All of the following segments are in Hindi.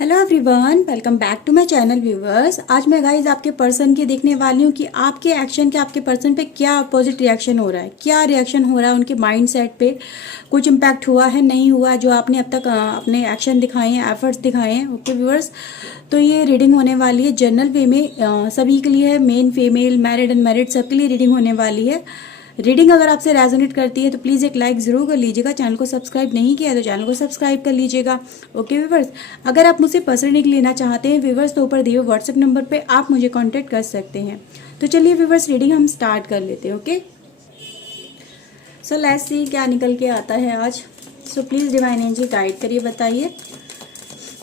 Hello everyone, welcome back to my channel viewers. आज मैं गाइज आपके पर्सन की देखने वाली हूँ कि आपके एक्शन के आपके पर्सन पे क्या अपोजिट रिएक्शन हो रहा है, क्या रिएक्शन हो रहा है उनके माइंड सेट पे, कुछ इम्पैक्ट हुआ है नहीं हुआ जो आपने अब तक अपने एक्शन दिखाए हैं, एफर्ट्स दिखाए हैं। ओके व्यूवर्स, तो ये रीडिंग होने वाली है जनरल वे में, सभी के लिए है, मेन फीमेल मैरिड अनमैरिड सबके लिए रीडिंग होने वाली है। रीडिंग अगर आपसे रेजोनेट करती है तो प्लीज़ एक लाइक ज़रूर कर लीजिएगा। चैनल को सब्सक्राइब नहीं किया है तो चैनल को सब्सक्राइब कर लीजिएगा। ओके व्यूवर्स, अगर आप मुझसे पर्सनल रीडिंग लेना चाहते हैं व्यूवर्स तो ऊपर दिए हुए व्हाट्सएप नंबर पे आप मुझे कांटेक्ट कर सकते हैं। तो चलिए व्यूवर्स, रीडिंग हम स्टार्ट कर लेते हैं। ओके, सो लेट्स सी क्या निकल के आता है आज। So please divine angel guide करिए, बताइए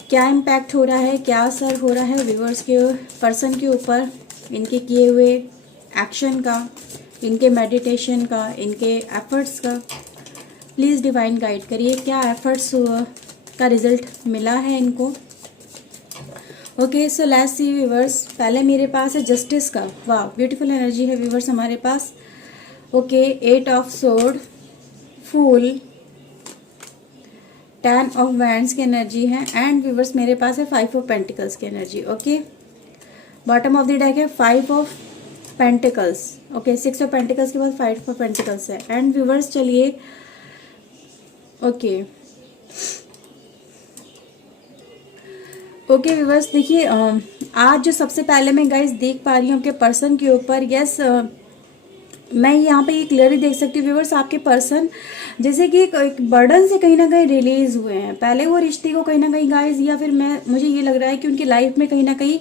क्या इम्पैक्ट हो रहा है, क्या असर हो रहा है व्यूवर्स के पर्सन के ऊपर, इनके किए हुए एक्शन का, इनके मेडिटेशन का, इनके एफर्ट्स का। प्लीज़ डिवाइन गाइड करिए क्या एफर्ट्स का रिजल्ट मिला है इनको। Okay, so let's see viewers. पहले मेरे पास है जस्टिस का, वाह ब्यूटीफुल एनर्जी है व्यूवर्स हमारे पास। Okay, 8 of sword, fool, 10 of wands की एनर्जी है एंड व्यूवर्स मेरे पास है 5 ऑफ पेंटिकल्स की energy. Okay, bottom of the deck है 5 of pentacles. Okay, 6 of pentacles के बाद 5 ऑफ पेंटिकल्स है एंड व्यूवर्स चलिए। ओके ओके व्यूवर्स, देखिए आज जो सबसे पहले मैं गाइस देख पा रही हूँ आपके पर्सन के ऊपर, यस मैं यहाँ पे ये क्लियरली देख सकती हूँ व्यूवर्स, आपके पर्सन जैसे कि एक बर्डन से कहीं ना कहीं रिलीज हुए हैं। पहले वो रिश्ते को कहीं ना कहीं गाइस, या फिर मुझे ये लग रहा है कि उनकी लाइफ में कहीं ना कहीं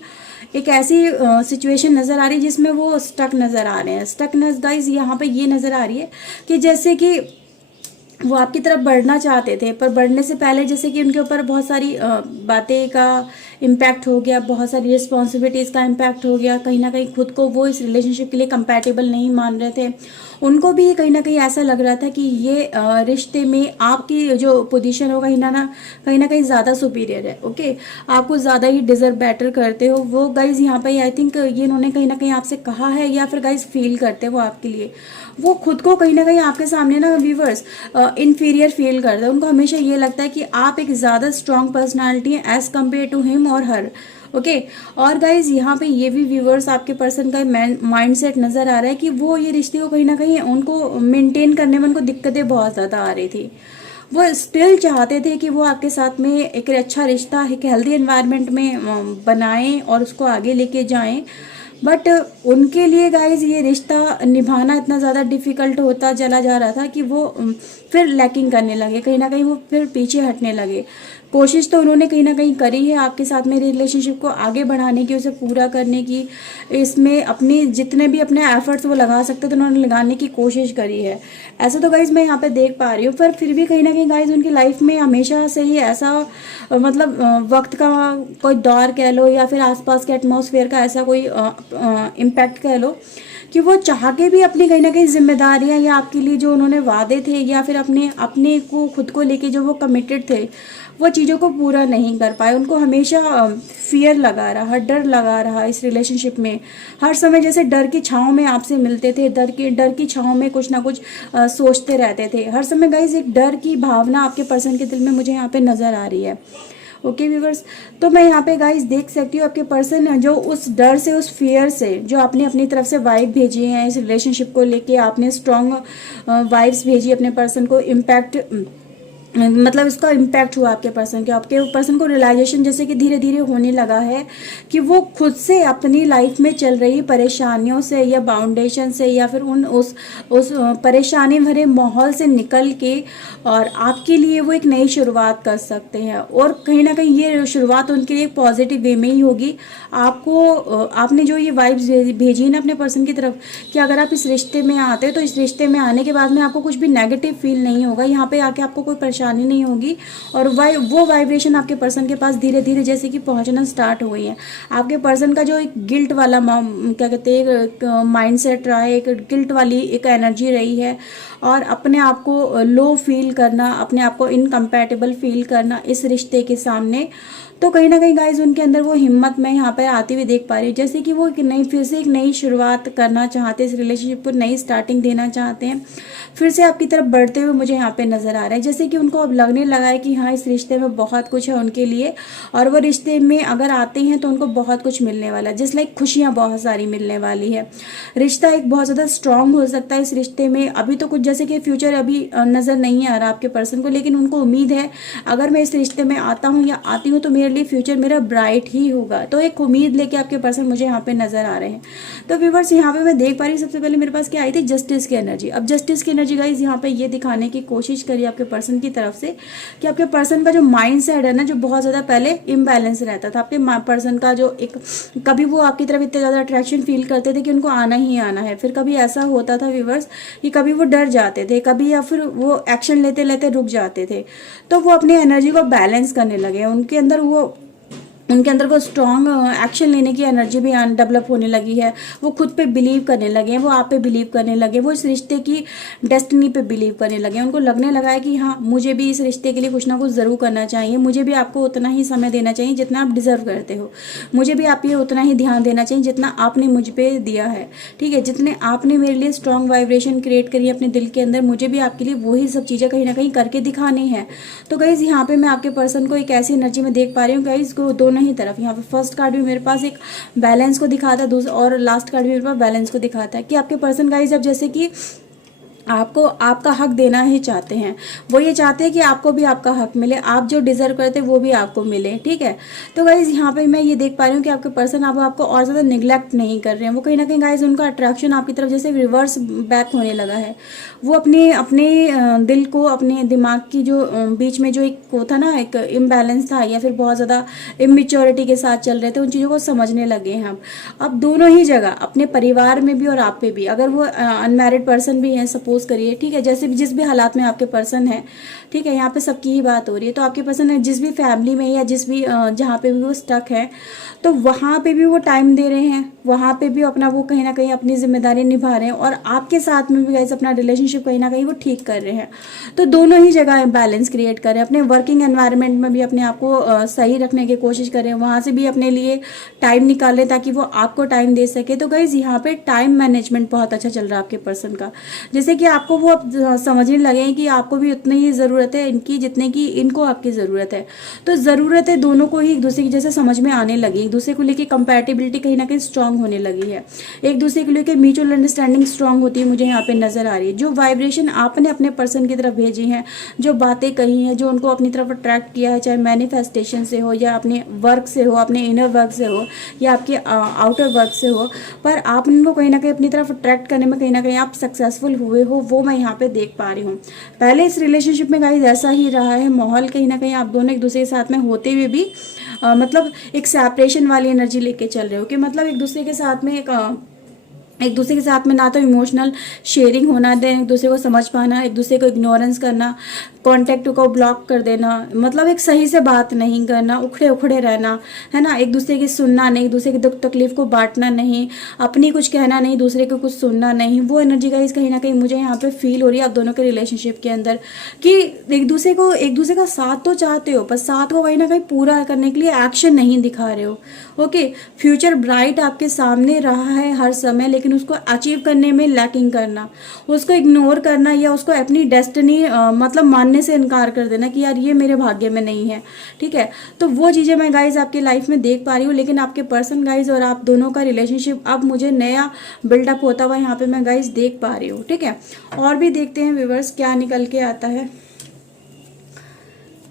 एक ऐसी सिचुएशन नज़र आ रही है जिसमें वो स्टक नज़र आ रहे हैं। स्टकनेस गाइस यहाँ पे ये नज़र आ रही है कि जैसे कि वो आपकी तरफ बढ़ना चाहते थे, पर बढ़ने से पहले जैसे कि उनके ऊपर बहुत सारी बातें का इम्पैक्ट हो गया, बहुत सारी रिस्पॉन्सिबिलिटीज़ का इम्पैक्ट हो गया। कहीं ना कहीं खुद को वो इस रिलेशनशिप के लिए कंपैटिबल नहीं मान रहे थे। उनको भी कहीं ना कहीं ऐसा लग रहा था कि ये रिश्ते में आपकी जो पोजीशन हो कहीं ना कहीं ज़्यादा सुपीरियर है। ओके, आपको ज़्यादा ही डिजर्व बेटर करते हो वो गाइज। यहाँ पे आई थिंक ये इन्होंने कहीं ना कहीं आपसे कहा है, या फिर गाइज फील करते हैं वो आपके लिए। वो खुद को कहीं ना कहीं आपके सामने ना व्यूवर्स इन्फीरियर फील करते हैं। उनको हमेशा ये लगता है कि आप एक ज़्यादा स्ट्रॉन्ग पर्सनालिटी हैं एज कम्पेयर टू हिम और हर। ओके, और गाइज यहाँ पे ये भी व्यूवर्स आपके पर्सन का माइंड सेट नज़र आ रहा है कि वो ये रिश्ते को कहीं ना कहीं उनको मेंटेन करने में उनको दिक्कतें बहुत ज़्यादा आ रही थी। वो स्टिल चाहते थे कि वो आपके साथ में एक अच्छा रिश्ता एक हेल्दी एनवायरनमेंट में बनाएं और उसको आगे लेके जाएं, बट उनके लिए गाइज ये रिश्ता निभाना इतना ज़्यादा डिफ़िकल्ट होता चला जा रहा था कि वो फिर लैकिंग करने लगे, कहीं ना कहीं वो फिर पीछे हटने लगे। कोशिश तो उन्होंने कहीं ना कहीं करी है आपके साथ में रिलेशनशिप को आगे बढ़ाने की, उसे पूरा करने की, इसमें अपनी जितने भी अपने एफर्ट्स वो लगा सकते थे उन्होंने लगाने की कोशिश करी है। ऐसा तो गाइज मैं यहाँ पे देख पा रही हूँ, पर फिर भी कहीं ना कहीं गाइज उनकी लाइफ में हमेशा से ही ऐसा मतलब वक्त का कोई दौर कह लो, या फिर आसपास के एटमॉस्फेयर का ऐसा कोई इम्पैक्ट कह लो कि वो चाह के भी अपनी कहीं ना कहीं जिम्मेदारियां, या आपके लिए जो उन्होंने वादे थे, या फिर अपने अपने को खुद को लेके जो वो कमिटेड थे, वो चीज़ों को पूरा नहीं कर पाए। उनको हमेशा फियर लगा रहा, डर लगा रहा इस रिलेशनशिप में। हर समय जैसे डर की छाँव में आपसे मिलते थे, डर की छाँव में कुछ ना कुछ सोचते रहते थे हर समय। गाइज एक डर की भावना आपके पर्सन के दिल में मुझे यहाँ पे नज़र आ रही है। ओके व्यूवर्स, तो मैं यहाँ पे गाइस देख सकती हूँ आपके पर्सन जो उस डर से, उस फियर से, जो आपने अपनी तरफ से वाइब भेजी है इस रिलेशनशिप को लेके, आपने स्ट्रॉन्ग वाइब्स भेजी अपने पर्सन को, इम्पैक्ट मतलब इसका इम्पैक्ट हुआ आपके पर्सन के, आपके पर्सन को रियलाइजेशन जैसे कि धीरे धीरे होने लगा है कि वो खुद से अपनी लाइफ में चल रही परेशानियों से या बाउंडेशन से, या फिर उस परेशानी भरे माहौल से निकल के और आपके लिए वो एक नई शुरुआत कर सकते हैं। और कहीं ना कहीं ये शुरुआत उनके लिए पॉजिटिव वे में ही होगी। आपने जो ये वाइब्स भेजी ना अपने पर्सन की तरफ कि अगर आप इस रिश्ते में आते हो तो इस रिश्ते में आने के बाद में आपको कुछ भी नेगेटिव फील नहीं होगा, यहाँ पे आके आपको कोई परेशानी नहीं होगी, और वो वाइब्रेशन आपके पर्सन के पास धीरे धीरे जैसे कि पहुंचना स्टार्ट हो गई है। आपके पर्सन का जो एक गिल्ट वाला क्या कहते हैं माइंड सेट रहा है, एक गिल्ट वाली एक एनर्जी रही है, और अपने आप को लो फील करना, अपने आप को इनकम्पैटिबल फील करना इस रिश्ते के सामने, तो कहीं ना कहीं गाइज उनके अंदर वो हिम्मत मैं यहाँ पर आती हुई देख पा रही हूँ, जैसे कि वो फिर से एक नई शुरुआत करना चाहते हैं, इस रिलेशनशिप को नई स्टार्टिंग देना चाहते हैं, फिर से आपकी तरफ बढ़ते हुए मुझे यहाँ पे नजर आ रहा है। जैसे कि उनको को अब लगने लगा है कि हाँ इस रिश्ते में बहुत कुछ है उनके लिए, और वो रिश्ते में अगर आते हैं तो उनको बहुत कुछ मिलने वाला है, जिस लाइक खुशियाँ बहुत सारी मिलने वाली है। रिश्ता एक बहुत ज़्यादा स्ट्रांग हो सकता है इस रिश्ते में। अभी तो कुछ जैसे कि फ्यूचर अभी नज़र नहीं आ रहा आपके पर्सन को, लेकिन उनको उम्मीद है अगर मैं इस रिश्ते में आता हूँ या आती हूँ तो मेरे लिए फ्यूचर मेरा ब्राइट ही होगा। तो एक उम्मीद लेके आपके पर्सन मुझे यहाँ पे नज़र आ रहे हैं। तो व्यूअर्स यहाँ पे मैं देख पा रही हूँ, सबसे पहले मेरे पास क्या आई थी, जस्टिस की एनर्जी। अब जस्टिस की एनर्जी गाइज यहाँ पे ये दिखाने की कोशिश करी आपके पर्सन की तरफ से कि आपके पर्सन का जो माइंड सेट है ना, जो बहुत ज़्यादा पहले इम्बैलेंस रहता था आपके पर्सन का, जो एक कभी वो आपकी तरफ इतने ज़्यादा अट्रैक्शन फील करते थे कि उनको आना ही आना है, फिर कभी ऐसा होता था व्यूअर्स कि कभी वो डर जाते थे, कभी या फिर वो एक्शन लेते लेते रुक जाते थे। तो वो अपनी एनर्जी को बैलेंस करने लगे, उनके अंदर वो स्ट्रॉन्ग एक्शन लेने की एनर्जी भी डेवलप होने लगी है। वो खुद पे बिलीव करने लगे हैं, वो आप पे बिलीव करने लगे, वो इस रिश्ते की डेस्टिनी पे बिलीव करने लगे हैं। उनको लगने लगा है कि हाँ मुझे भी इस रिश्ते के लिए कुछ ना कुछ ज़रूर करना चाहिए, मुझे भी आपको उतना ही समय देना चाहिए जितना आप डिज़र्व करते हो, मुझे भी आप ये उतना ही ध्यान देना चाहिए जितना आपने मुझ पर दिया है, ठीक है। जितने आपने मेरे लिए स्ट्रॉन्ग वाइब्रेशन क्रिएट करी है अपने दिल के अंदर, मुझे भी आपके लिए वही सब चीज़ें कहीं ना कहीं करके दिखानी है। तो गाइज यहाँ पे मैं आपके पर्सन को एक ऐसी एनर्जी में देख पा रही हूँ गाइज को दोनों ही तरफ। यहाँ पे फर्स्ट कार्ड भी मेरे पास एक बैलेंस को दिखाता है, दूसरा और लास्ट कार्ड भी मेरे पास बैलेंस को दिखाता है कि आपके पर्सन गाइज अब जैसे कि आपको आपका हक देना ही चाहते हैं। वो ये चाहते हैं कि आपको भी आपका हक मिले, आप जो डिजर्व करते हैं वो भी आपको मिले, ठीक है। तो गाइज यहाँ पे मैं ये देख पा रही हूँ कि आपके पर्सन आपको और ज़्यादा निगलेक्ट नहीं कर रहे हैं। वो कहीं ना कहीं गाइज उनका अट्रैक्शन आपकी तरफ जैसे रिवर्स बैक होने लगा है। वो अपने अपने दिल को, अपने दिमाग की जो बीच में जो एक वो था ना, एक इम्बैलेंस था या फिर बहुत ज़्यादा इमेच्योरिटी के साथ चल रहे थे, उन चीज़ों को समझने लगे हैं अब दोनों ही जगह, अपने परिवार में भी और आप पे भी। अगर वो अनमैरिड पर्सन भी हैं सपोज करिए, ठीक है, जैसे भी जिस भी हालात में आपके पर्सन है, ठीक है, यहाँ पे सबकी ही बात हो रही है। तो आपके पर्सन जिस भी फैमिली में या जिस भी जहाँ पे भी वो स्टक है, तो वहाँ पे भी वो टाइम दे रहे हैं, वहाँ पे भी अपना वो कहीं ना कहीं अपनी जिम्मेदारी निभा रहे हैं, और आपके साथ में भी गाइस अपना रिलेशनशिप कहीं ना कहीं वो ठीक कर रहे हैं। तो दोनों ही जगह बैलेंस क्रिएट करें, अपने वर्किंग एनवायरनमेंट में भी अपने आप को सही रखने की कोशिश करें, वहाँ से भी अपने लिए टाइम निकालें ताकि वो आपको टाइम दे सके। तो गाइस यहाँ पे टाइम मैनेजमेंट बहुत अच्छा चल रहा है आपके पर्सन का, जैसे कि आपको वो समझने लगे कि आपको भी उतनी ही ज़रूरत है इनकी जितने की इनको आपकी ज़रूरत है। तो ज़रूरतें दोनों को ही एक दूसरे की जैसे समझ में आने लगी, एक दूसरे को लेकर कंपैटिबिलिटी कहीं ना कहीं स्ट्रांग होने लगी है, एक दूसरे को लेकर म्यूचुअल अंडरस्टैंडिंग स्ट्रांग होती है, मुझे यहाँ पे नजर आ रही है। जो वाइब्रेशन आपने अपने पर्सन की तरफ भेजी हैं, जो बातें कही हैं, जो उनको अपनी तरफ अट्रैक्ट किया है, चाहे मैनिफेस्टेशन से हो या अपने वर्क से हो, अपने इनर वर्क से हो या आपके आउटर वर्क से हो, पर आप उनको कहीं ना कहीं अपनी तरफ अट्रैक्ट करने में कहीं ना कहीं आप सक्सेसफुल हुए हो, वो मैं यहाँ पे देख पा रही हूँ। पहले इस रिलेशनशिप में गाइस ऐसा ही रहा है माहौल, कहीं ना कहीं आप दोनों एक दूसरे के साथ में होते हुए भी मतलब एक सेपरेशन वाली एनर्जी लेके चल रहे हो कि मतलब एक दूसरे के साथ में एक दूसरे के साथ में ना तो इमोशनल शेयरिंग होना दें, एक दूसरे को समझ पाना, एक दूसरे को इग्नोरेंस करना, कॉन्टेक्ट को ब्लॉक कर देना, मतलब एक सही से बात नहीं करना, उखड़े उखड़े रहना, है ना, एक दूसरे की सुनना नहीं, एक दूसरे की दुख तकलीफ को बांटना नहीं, अपनी कुछ कहना नहीं, दूसरे को कुछ सुनना नहीं। वो एनर्जी गाइस कहीं ना कहीं मुझे यहाँ पे फील हो रही है आप दोनों के रिलेशनशिप के अंदर कि एक दूसरे का साथ तो चाहते हो, पर साथ को कहीं ना कहीं पूरा करने के लिए एक्शन नहीं दिखा रहे हो। ओके, फ्यूचर ब्राइट आपके सामने रहा है हर समय, लेकिन उसको अचीव करने में लैकिंग करना, उसको इग्नोर करना या उसको अपनी डेस्टिनी मतलब मानने से इनकार कर देना कि यार ये मेरे भाग्य में नहीं है, ठीक है। तो वो चीज़ें मैं गाइज आपकी लाइफ में देख पा रही हूँ, लेकिन आपके पर्सन गाइज और आप दोनों का रिलेशनशिप अब मुझे नया बिल्डअप होता हुआ यहाँ पे मैं गाइज देख पा रही हूँ, ठीक है। और भी देखते हैं व्यूअर्स क्या निकल के आता है,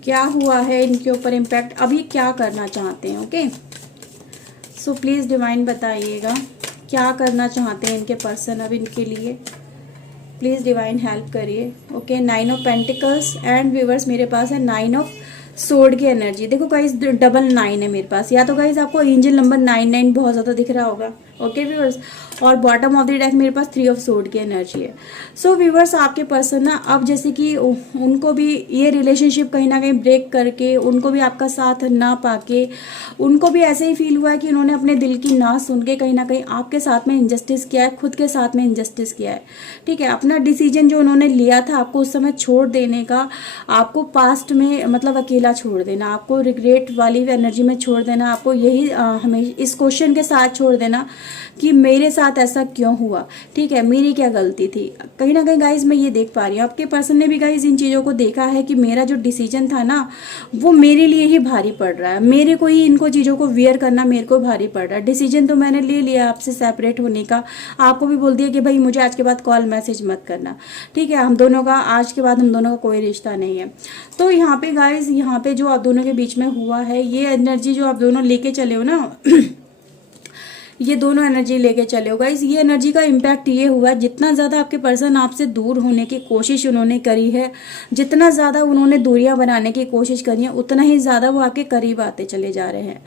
क्या हुआ है इनके ऊपर इम्पैक्ट, अभी क्या करना चाहते हैं। ओके, सो प्लीज़ डिवाइन बताइएगा क्या करना चाहते हैं इनके पर्सन अब इनके लिए, प्लीज़ डिवाइन हेल्प करिए। Okay, 9 of pentacles and viewers मेरे पास है 9 ऑफ सोर्ड की एनर्जी। देखो गाइस 99 है मेरे पास, या तो गाइस आपको एंजल नंबर 99 बहुत ज़्यादा दिख रहा होगा। ओके व्यूअर्स, और बॉटम ऑफ द डेक मेरे पास 3 ऑफ सोर्ड की एनर्जी है। सो व्यूअर्स आपके पर्सन ना अब जैसे कि उनको भी ये रिलेशनशिप कहीं ना कहीं ब्रेक करके, उनको भी आपका साथ ना पाके, उनको भी ऐसे ही फील हुआ है कि उन्होंने अपने दिल की ना सुन के कहीं ना कहीं आपके साथ में इंजस्टिस किया है, खुद के साथ में इंजस्टिस किया है, ठीक है। अपना डिसीजन जो उन्होंने लिया था आपको उस समय छोड़ देने का, आपको पास्ट में मतलब अकेला छोड़ देना, आपको रिग्रेट वाली एनर्जी में छोड़ देना, आपको यही हमें इस क्वेश्चन के साथ छोड़ देना कि मेरे साथ ऐसा क्यों हुआ, ठीक है, मेरी क्या गलती थी। कहीं ना कहीं गाइज मैं ये देख पा रही हूँ आपके पर्सन ने भी गाइज इन चीज़ों को देखा है कि मेरा जो डिसीजन था ना वो मेरे लिए ही भारी पड़ रहा है, मेरे को ही इनको चीज़ों को वेयर करना मेरे को भारी पड़ रहा है। डिसीजन तो मैंने ले लिया आपसे सेपरेट होने का, आपको भी बोल दिया कि भाई मुझे आज के बाद कॉल मैसेज मत करना, ठीक है, हम दोनों का आज के बाद हम दोनों का कोई रिश्ता नहीं है। तो यहाँ पे गाइज, यहाँ पे जो आप दोनों के बीच में हुआ है, ये एनर्जी जो आप दोनों लेके चले हो ना ये दोनों एनर्जी लेके चले हो गाइस, ये एनर्जी का इम्पैक्ट ये हुआ है, जितना ज़्यादा आपके पर्सन आपसे दूर होने की कोशिश उन्होंने करी है, जितना ज़्यादा उन्होंने दूरियां बनाने की कोशिश करी है, उतना ही ज़्यादा वो आपके करीब आते चले जा रहे हैं।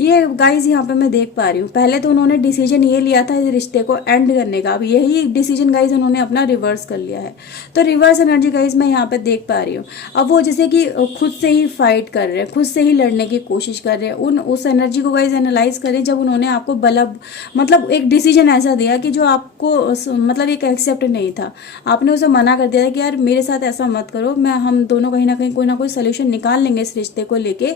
ये गाइस यहाँ पे मैं देख पा रही हूँ, पहले तो उन्होंने डिसीजन ये लिया था इस रिश्ते को एंड करने का, अब यही डिसीजन गाइस उन्होंने अपना रिवर्स कर लिया है। तो रिवर्स एनर्जी गाइस मैं यहाँ पे देख पा रही हूँ। अब वो जैसे कि खुद से ही फाइट कर रहे हैं, खुद से ही लड़ने की कोशिश कर रहे हैं। उस एनर्जी को गाइस एनालाइज करें जब उन्होंने आपको मतलब एक डिसीजन ऐसा दिया कि जो आपको मतलब एक एक्सेप्ट नहीं था, आपने उसे मना कर दिया था कि यार मेरे साथ ऐसा मत करो, हम दोनों कहीं ना कोई सोल्यूशन निकाल लेंगे इस रिश्ते को लेके,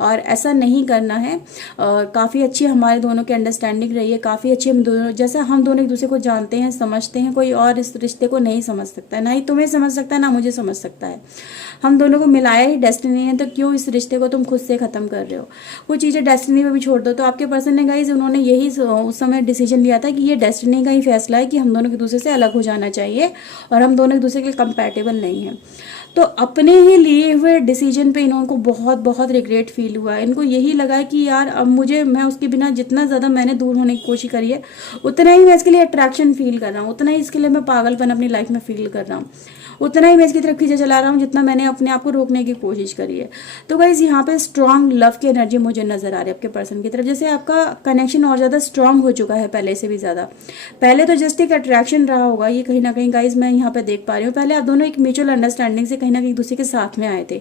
और ऐसा नहीं करना है। काफ़ी अच्छी हमारे दोनों की अंडरस्टैंडिंग रही है, काफ़ी अच्छी हम दोनों, जैसा हम दोनों एक दूसरे को जानते हैं, समझते हैं, कोई और इस रिश्ते को नहीं समझ सकता है, ना ही तुम्हें समझ सकता है ना मुझे समझ सकता है। हम दोनों को मिलाया ही डेस्टिनी है, तो क्यों इस रिश्ते को तुम खुद से ख़त्म कर रहे हो। कुछ चीज़ें डेस्टिनी पे भी छोड़ दो। तो आपके पर्सन ने गाइस उन्होंने यही उस समय डिसीजन लिया था कि ये डेस्टिनी का ही फैसला है कि हम दोनों एक दूसरे से अलग हो जाना चाहिए और हम दोनों एक दूसरे के लिए कंपैटिबल नहीं है। तो अपने ही लिए हुए डिसीजन पे इनको बहुत बहुत रिग्रेट फील हुआ है। इनको यही लगा कि यार अब मैं उसके बिना जितना ज़्यादा मैंने दूर होने की कोशिश करी है, उतना ही मैं इसके लिए अट्रैक्शन फील कर रहा हूँ, उतना ही इसके लिए मैं पागलपन अपनी लाइफ में फील कर रहा हूँ, उतना ही मैं इसकी तरफ खींचे चला रहा हूँ जितना मैंने अपने आप को रोकने की कोशिश करी है। तो गाइस यहाँ पे स्ट्रांग लव की एनर्जी मुझे नजर आ रही है आपके पर्सन की तरफ, जैसे आपका कनेक्शन और ज़्यादा स्ट्रांग हो चुका है पहले से भी ज़्यादा। पहले तो जस्ट एक अट्रैक्शन रहा होगा, ये कहीं ना कहीं गाइस मैं यहाँ पे देख पा रही हूँ। पहले आप दोनों एक म्यूचुअल अंडरस्टैंडिंग से कहीं ना कहीं एक दूसरे के साथ में आए थे,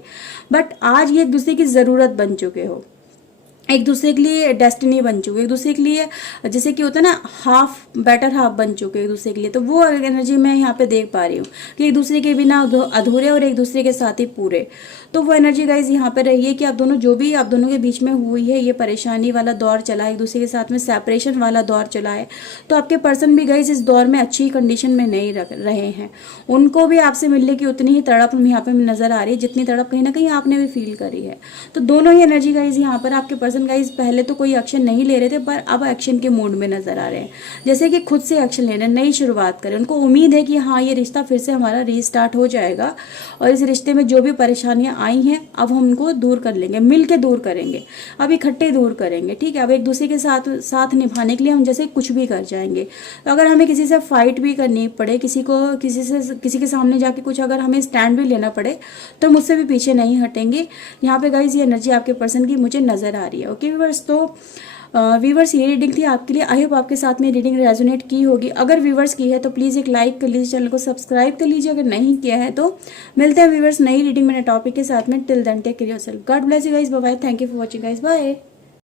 बट आज ये एक दूसरे की ज़रूरत बन चुके हो, एक दूसरे के लिए डेस्टिनी बन चुके, एक दूसरे के लिए जैसे कि होता है ना हाफ बेटर हाफ बन चुके एक दूसरे के लिए। तो वो एनर्जी मैं यहाँ पे देख पा रही हूँ कि एक दूसरे के बिना अधूरे और एक दूसरे के साथ ही पूरे। तो वो एनर्जी गाइज यहाँ पे रही है कि आप दोनों के बीच में हुई है ये परेशानी वाला दौर चला है, एक दूसरे के साथ में सेपरेशन वाला दौर चला है। तो आपके पर्सन भी गाइज इस दौर में अच्छी कंडीशन में नहीं रहे हैं, उनको भी आपसे मिलने की उतनी ही तड़प यहाँ पे नजर आ रही है जितनी तड़प कहीं ना कहीं आपने भी फील करी है। तो दोनों ही एनर्जी गाइज यहाँ पर आपके पर्सन गाइज पहले तो कोई एक्शन नहीं ले रहे थे, पर अब एक्शन के मूड में नजर आ रहे हैं, जैसे कि खुद से एक्शन ले रहे हैं, नई शुरुआत करें। उनको उम्मीद है कि हाँ ये रिश्ता फिर से हमारा रीस्टार्ट हो जाएगा और इस रिश्ते में जो भी परेशानियां आई हैं अब हम उनको दूर कर लेंगे, मिल के दूर करेंगे, अब इकट्ठे दूर करेंगे, ठीक है। अब एक दूसरे के साथ निभाने के लिए हम जैसे कुछ भी कर जाएंगे। तो अगर हमें किसी से फाइट भी करनी पड़े, किसी के सामने जाके कुछ अगर हमें स्टैंड भी लेना पड़े तो मुझसे भी पीछे नहीं हटेंगे। यहाँ पे गाइज ये एनर्जी आपके पर्सन की मुझे नजर आ रही है। ओके व्यूअर्स, तो व्यूवर्स ये रीडिंग थी आपके लिए। आई होप आपके साथ में रीडिंग रेजोनेट की होगी। अगर व्यूवर्स की है तो प्लीज़ एक लाइक कर लीजिए, चैनल को सब्सक्राइब कर लीजिए अगर नहीं किया है तो। मिलते हैं व्यूवर्स नई रीडिंग में नए टॉपिक के साथ में। Till then take care yourself, God bless you guys, bye bye, thank you for watching guys, bye.